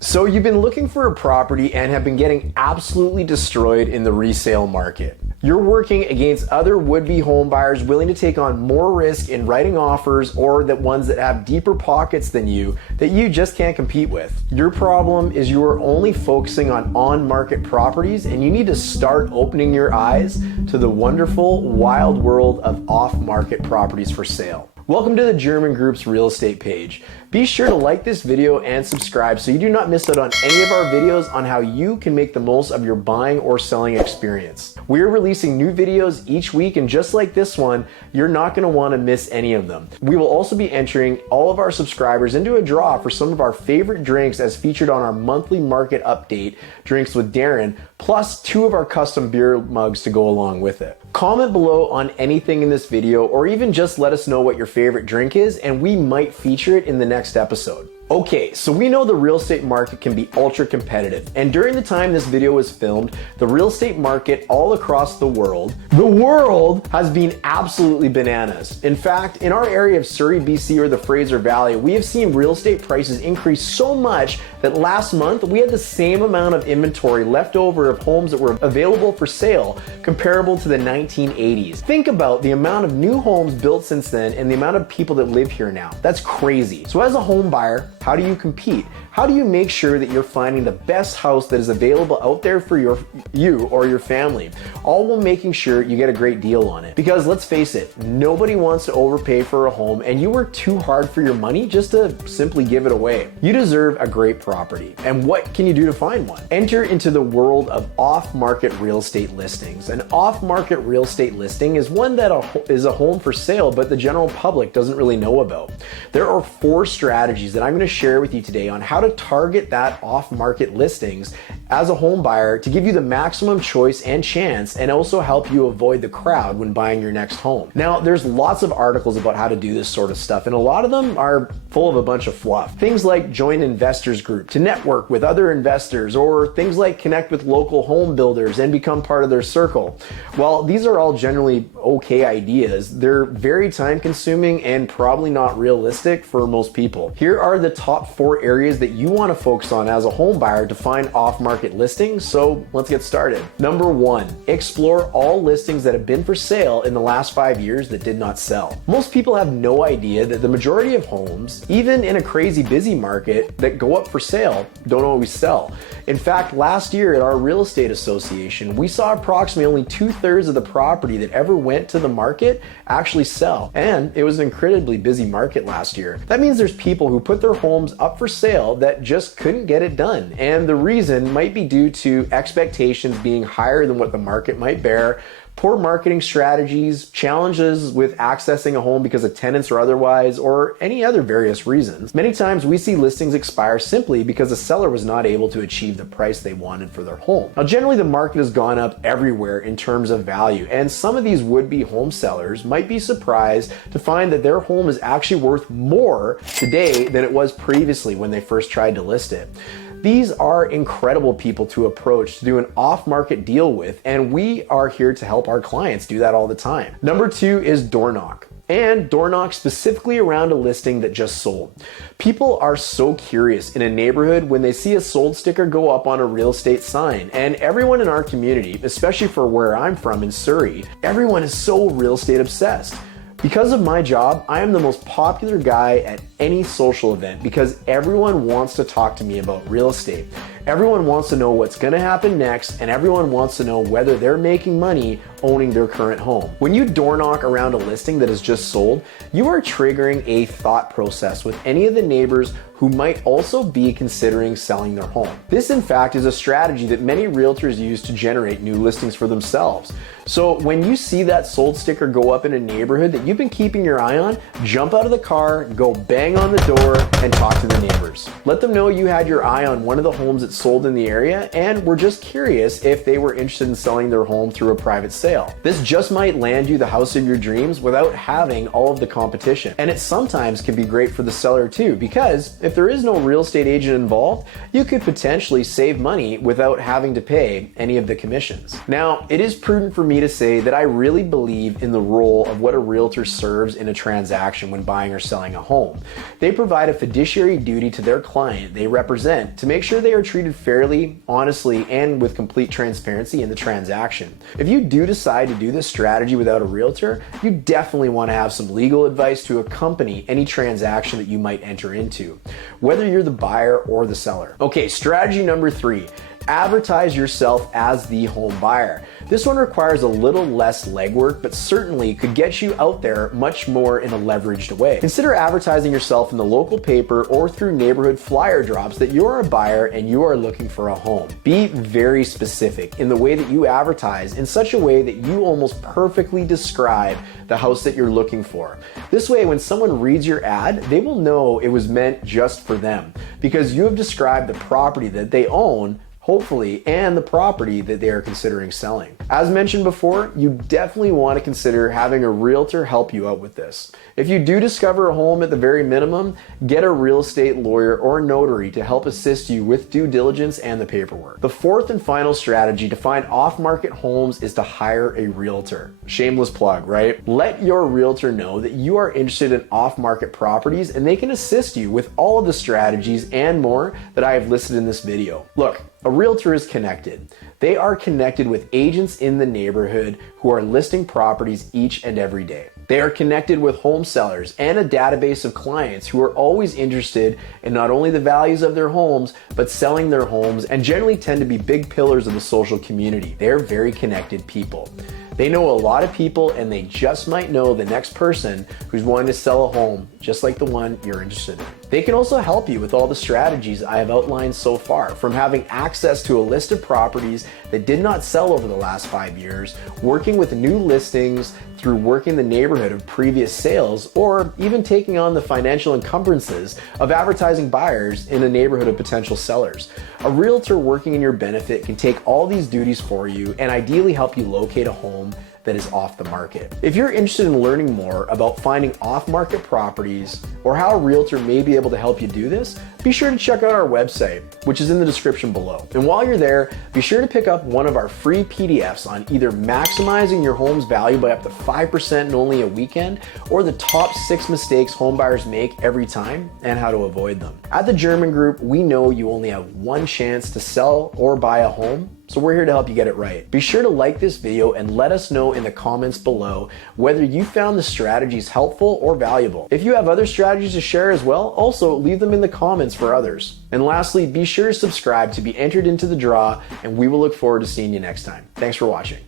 So you've been looking for a property and have been getting absolutely destroyed in the resale market. You're working against other would-be home buyers willing to take on more risk in writing offers, or the ones that have deeper pockets than you that you just can't compete with. Your problem is you are only focusing on-market properties, and you need to start opening your eyes to the wonderful, wild world of off-market properties for sale. Welcome to the Germyn Group's real estate page. Be sure to like this video and subscribe so you do not miss out on any of our videos on how you can make the most of your buying or selling experience. We're releasing new videos each week, and just like this one, you're not going to want to miss any of them. We will also be entering all of our subscribers into a draw for some of our favorite drinks as featured on our monthly market update, Drinks with Darin, plus 2 of our custom beer mugs to go along with it. Comment below on anything in this video, or even just let us know what your favorite drink is, and we might feature it in the next episode. Okay, so we know the real estate market can be ultra competitive, and during the time this video was filmed, the real estate market all across the world has been absolutely bananas. In fact, in our area of Surrey, BC, or the Fraser Valley, we have seen real estate prices increase so much that last month we had the same amount of inventory left over of homes that were available for sale comparable to the 1980s. Think about the amount of new homes built since then and the amount of people that live here now. That's crazy. So as a home buyer, how do you compete? How do you make sure that you're finding the best house that is available out there for you or your family, all while making sure you get a great deal on it? Because let's face it, nobody wants to overpay for a home, and you work too hard for your money just to simply give it away. You deserve a great property. And what can you do to find one? Enter into the world of off-market real estate listings. An off-market real estate listing is one that is a home for sale, but the general public doesn't really know about. There are 4 strategies that I'm going to share with you today on how to target that off-market listings as a home buyer to give you the maximum choice and chance, and also help you avoid the crowd when buying your next home. Now, there's lots of articles about how to do this sort of stuff, and a lot of them are full of a bunch of fluff. Things like join investors group to network with other investors, or things like connect with local home builders and become part of their circle. While these are all generally okay ideas, they're very time consuming and probably not realistic for most people. Here are the top 4 areas that you want to focus on as a home buyer to find off-market listings, so let's get started. Number 1, explore all listings that have been for sale in the last 5 years that did not sell. Most people have no idea that the majority of homes, even in a crazy busy market, that go up for sale don't always sell. In fact, last year at our real estate association, we saw approximately only 2/3 of the property that ever went to the market actually sell, and it was an incredibly busy market last year. That means there's people who put their homes up for sale that just couldn't get it done, and the reason might be due to expectations being higher than what the market might bear, poor marketing strategies, challenges with accessing a home because of tenants or otherwise, or any other various reasons. Many times we see listings expire simply because the seller was not able to achieve the price they wanted for their home. Now, generally the market has gone up everywhere in terms of value, and some of these would-be home sellers might be surprised to find that their home is actually worth more today than it was previously when they first tried to list it. These are incredible people to approach to do an off-market deal with, and we are here to help our clients do that all the time. Number 2 is door knock. And door knock specifically around a listing that just sold. People are so curious in a neighborhood when they see a sold sticker go up on a real estate sign, and everyone in our community, especially for where I'm from in Surrey, everyone is so real estate obsessed. Because of my job, I am the most popular guy at any social event because everyone wants to talk to me about real estate. Everyone wants to know what's going to happen next, and everyone wants to know whether they're making money owning their current home. When you door knock around a listing that is just sold, you are triggering a thought process with any of the neighbors who might also be considering selling their home. This, in fact, is a strategy that many realtors use to generate new listings for themselves. So when you see that sold sticker go up in a neighborhood that you've been keeping your eye on, jump out of the car, go bang on the door, and talk to the neighbors. Let them know you had your eye on one of the homes that sold in the area and were just curious if they were interested in selling their home through a private sale. This just might land you the house of your dreams without having all of the competition. And it sometimes can be great for the seller too, because if there is no real estate agent involved, you could potentially save money without having to pay any of the commissions. Now, it is prudent for me to say that I really believe in the role of what a realtor serves in a transaction when buying or selling a home. They provide a fiduciary duty to their client they represent to make sure they are treated fairly, honestly, and with complete transparency in the transaction. If you do decide to do this strategy without a realtor, you definitely want to have some legal advice to accompany any transaction that you might enter into, whether you're the buyer or the seller. Okay, strategy number 3. Advertise yourself as the home buyer. This one requires a little less legwork, but certainly could get you out there much more in a leveraged way. Consider advertising yourself in the local paper or through neighborhood flyer drops that you are a buyer and you are looking for a home. Be very specific in the way that you advertise in such a way that you almost perfectly describe the house that you're looking for. This way, when someone reads your ad, they will know it was meant just for them because you have described the property that they own, hopefully, and the property that they are considering selling. As mentioned before, you definitely want to consider having a realtor help you out with this. If you do discover a home at the very minimum, get a real estate lawyer or notary to help assist you with due diligence and the paperwork. The fourth and final strategy to find off-market homes is to hire a realtor. Shameless plug, right? Let your realtor know that you are interested in off-market properties and they can assist you with all of the strategies and more that I have listed in this video. Look, a realtor is connected. They are connected with agents in the neighborhood who are listing properties each and every day. They are connected with home sellers and a database of clients who are always interested in not only the values of their homes, but selling their homes, and generally tend to be big pillars of the social community. They're very connected people. They know a lot of people and they just might know the next person who's wanting to sell a home just like the one you're interested in. They can also help you with all the strategies I have outlined so far, from having access to a list of properties that did not sell over the last 5 years, working with new listings, through working the neighborhood of previous sales, or even taking on the financial encumbrances of advertising buyers in the neighborhood of potential sellers. A realtor working in your benefit can take all these duties for you and ideally help you locate a home that is off the market. If you're interested in learning more about finding off-market properties or how a realtor may be able to help you do this, be sure to check out our website, which is in the description below. And while you're there, be sure to pick up one of our free PDFs on either maximizing your home's value by up to 5% in only a weekend, or the top 6 mistakes homebuyers make every time and how to avoid them. At the Germyn Group, we know you only have one chance to sell or buy a home, so we're here to help you get it right. Be sure to like this video and let us know in the comments below whether you found the strategies helpful or valuable. If you have other strategies to share as well, also leave them in the comments for others. And lastly, be sure to subscribe to be entered into the draw, and we will look forward to seeing you next time. Thanks for watching.